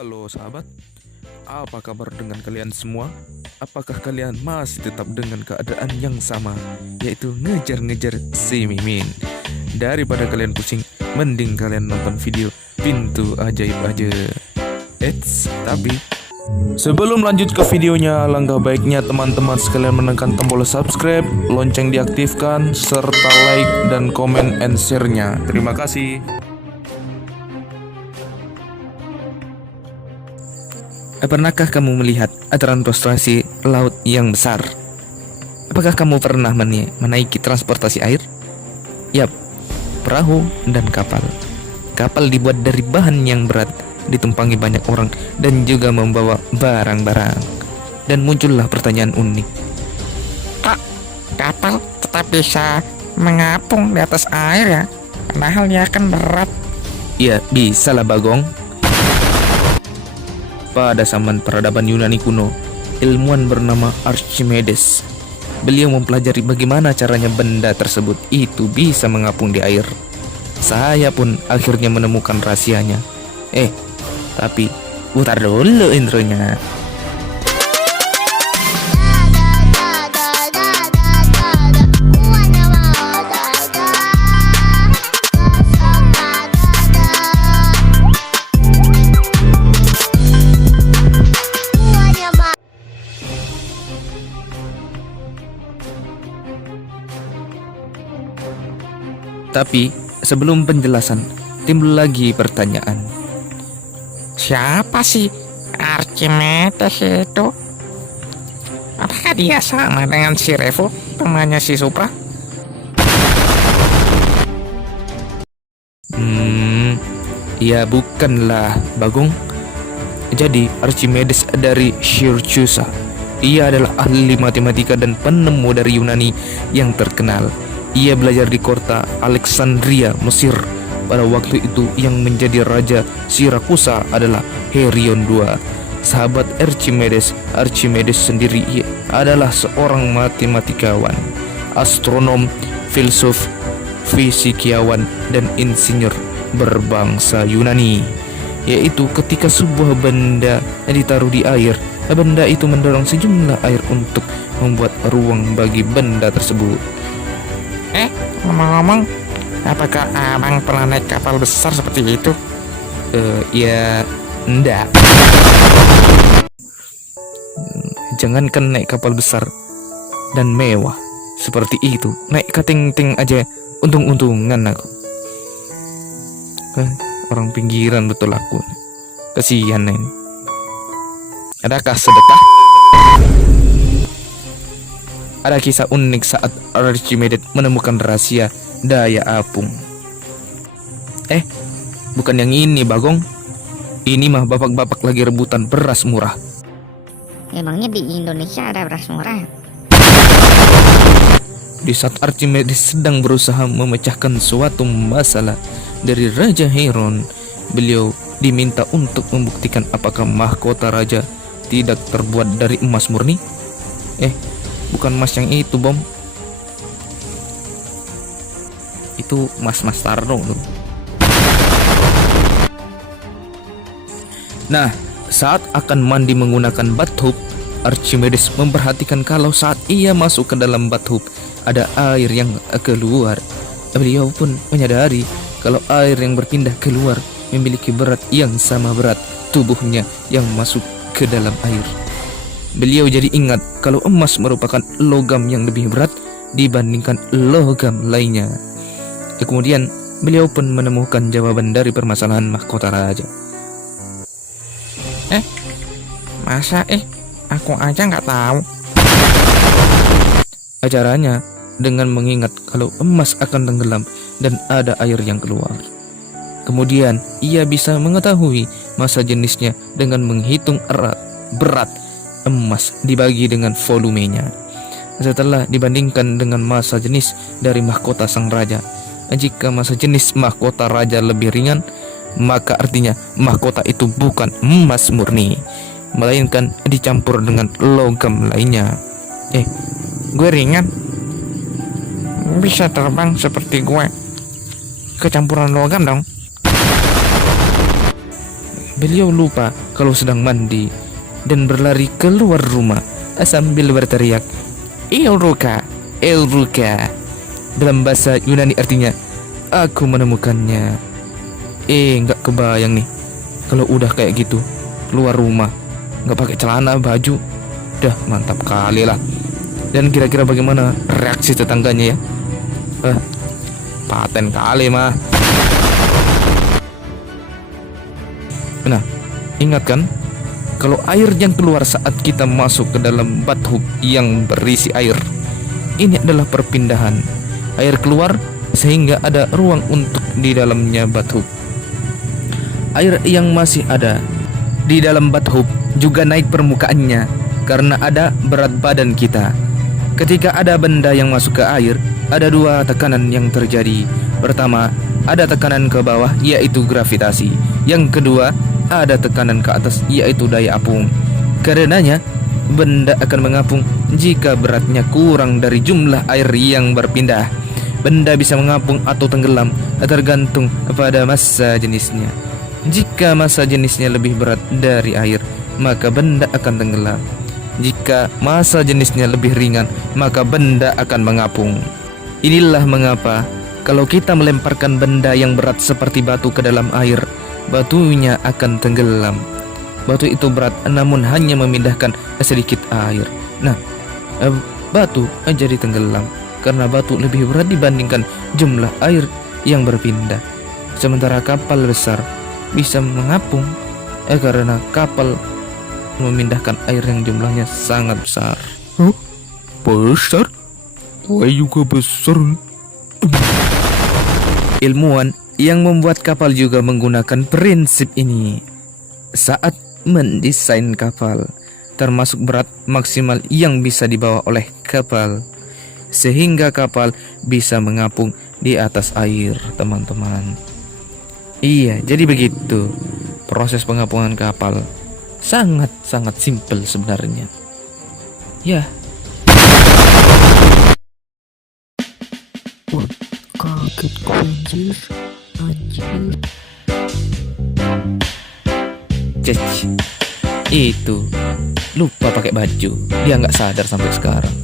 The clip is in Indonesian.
Halo sahabat, apa kabar dengan kalian semua? Apakah kalian masih tetap dengan keadaan yang sama, yaitu ngejar-ngejar si Mimin? Daripada kalian pusing, mending kalian nonton video Pintu Ajaib aja. Tapi sebelum lanjut ke videonya, langkah baiknya teman-teman sekalian menekan tombol subscribe, lonceng diaktifkan, serta like dan komen and share-nya. Terima kasih. Pernahkah kamu melihat transportasi laut yang besar? Apakah kamu pernah menaiki transportasi air? Yap, perahu dan kapal. Kapal dibuat dari bahan yang berat, ditumpangi banyak orang, dan juga membawa barang-barang. Dan muncullah pertanyaan unik. Kak, kapal tetap bisa mengapung di atas air ya? Padahal dia kan berat. Ya, bisa lah Bagong. Pada zaman peradaban Yunani kuno, ilmuwan bernama Archimedes. Beliau mempelajari bagaimana caranya benda tersebut itu bisa mengapung di air. Saya pun akhirnya menemukan rahasianya. Tapi putar dulu intronya. Tapi sebelum penjelasan, timbul lagi pertanyaan. Siapa sih Archimedes itu? Apakah dia sama dengan si Revo, temannya si Supra? Ya bukanlah Bagong. Jadi Archimedes dari Syracuse. Ia adalah ahli matematika dan penemu dari Yunani yang terkenal. Ia belajar di kota Alexandria, Mesir. Pada waktu itu yang menjadi raja Sirakusa adalah Herion II. Sahabat Archimedes sendiri adalah seorang matematikawan, astronom, filsuf, fisikiawan, dan insinyur berbangsa Yunani. Yaitu ketika sebuah benda ditaruh di air, benda itu mendorong sejumlah air untuk membuat ruang bagi benda tersebut. Ngomong-ngomong, apakah abang pernah naik kapal besar seperti itu? Ya enggak. Jangankan naik kapal besar dan mewah seperti itu, naik kating-ting aja untung-untungan aku. Orang pinggiran betul aku. Kasihan ini. Adakah sedekah? Ada kisah unik saat Archimedes menemukan rahasia daya apung. Bukan yang ini Bagong. Ini mah bapak-bapak lagi rebutan beras murah. Emangnya di Indonesia ada beras murah? Di saat Archimedes sedang berusaha memecahkan suatu masalah dari Raja Hieron, beliau diminta untuk membuktikan apakah mahkota raja tidak terbuat dari emas murni. Bukan emas yang itu, Bom. Itu mas-mas Tarno tuh. Nah, saat akan mandi menggunakan bathtub, Archimedes memperhatikan kalau saat ia masuk ke dalam bathtub ada air yang keluar. Beliau pun menyadari kalau air yang berpindah keluar memiliki berat yang sama berat tubuhnya yang masuk ke dalam air. Beliau jadi ingat kalau emas merupakan logam yang lebih berat dibandingkan logam lainnya. Kemudian beliau pun menemukan jawaban dari permasalahan mahkota raja. Masa aku aja nggak tahu. Caranya dengan mengingat kalau emas akan tenggelam dan ada air yang keluar. Kemudian ia bisa mengetahui massa jenisnya dengan menghitung berat emas dibagi dengan volumenya. Setelah dibandingkan dengan massa jenis dari mahkota sang raja, jika massa jenis mahkota raja lebih ringan, maka artinya mahkota itu bukan emas murni, melainkan dicampur dengan logam lainnya. Gue ringan, bisa terbang seperti gue. Kecampuran logam dong. Beliau lupa kalau sedang mandi dan berlari keluar rumah sambil berteriak, Elruka, Elruka. Dalam bahasa Yunani artinya, aku menemukannya. Nggak kebayang nih kalau udah kayak gitu keluar rumah, nggak pakai celana, baju, dah mantap kali lah. Dan kira-kira bagaimana reaksi tetangganya ya? Paten kali mah. Nah, ingat kan, kalau air yang keluar saat kita masuk ke dalam bathtub yang berisi air, ini adalah perpindahan. Air keluar sehingga ada ruang untuk di dalamnya bathtub. Air yang masih ada di dalam bathtub juga naik permukaannya karena ada berat badan kita. Ketika ada benda yang masuk ke air, ada dua tekanan yang terjadi. Pertama, ada tekanan ke bawah, yaitu gravitasi. Yang kedua, ada tekanan ke atas, yaitu daya apung. Karenanya, benda akan mengapung jika beratnya kurang dari jumlah air yang berpindah. Benda bisa mengapung atau tenggelam tergantung pada massa jenisnya. Jika massa jenisnya lebih berat dari air, maka benda akan tenggelam. Jika massa jenisnya lebih ringan, maka benda akan mengapung. Inilah mengapa kalau kita melemparkan benda yang berat seperti batu ke dalam air, batunya akan tenggelam. Batu itu berat namun hanya memindahkan sedikit air. Nah, batu jadi tenggelam karena batu lebih berat dibandingkan jumlah air yang berpindah. Sementara kapal besar bisa mengapung karena kapal memindahkan air yang jumlahnya sangat besar. Besar? Wah, juga besar. Ilmuwan yang membuat kapal juga menggunakan prinsip ini saat mendesain kapal, termasuk berat maksimal yang bisa dibawa oleh kapal, sehingga kapal bisa mengapung di atas air, teman-teman. Iya, jadi begitu proses pengapungan kapal. Sangat-sangat simpel sebenarnya. Ya. Wah, kaget gue anjir. Cech. Itu lupa pakai baju. Dia nggak sadar sampai sekarang.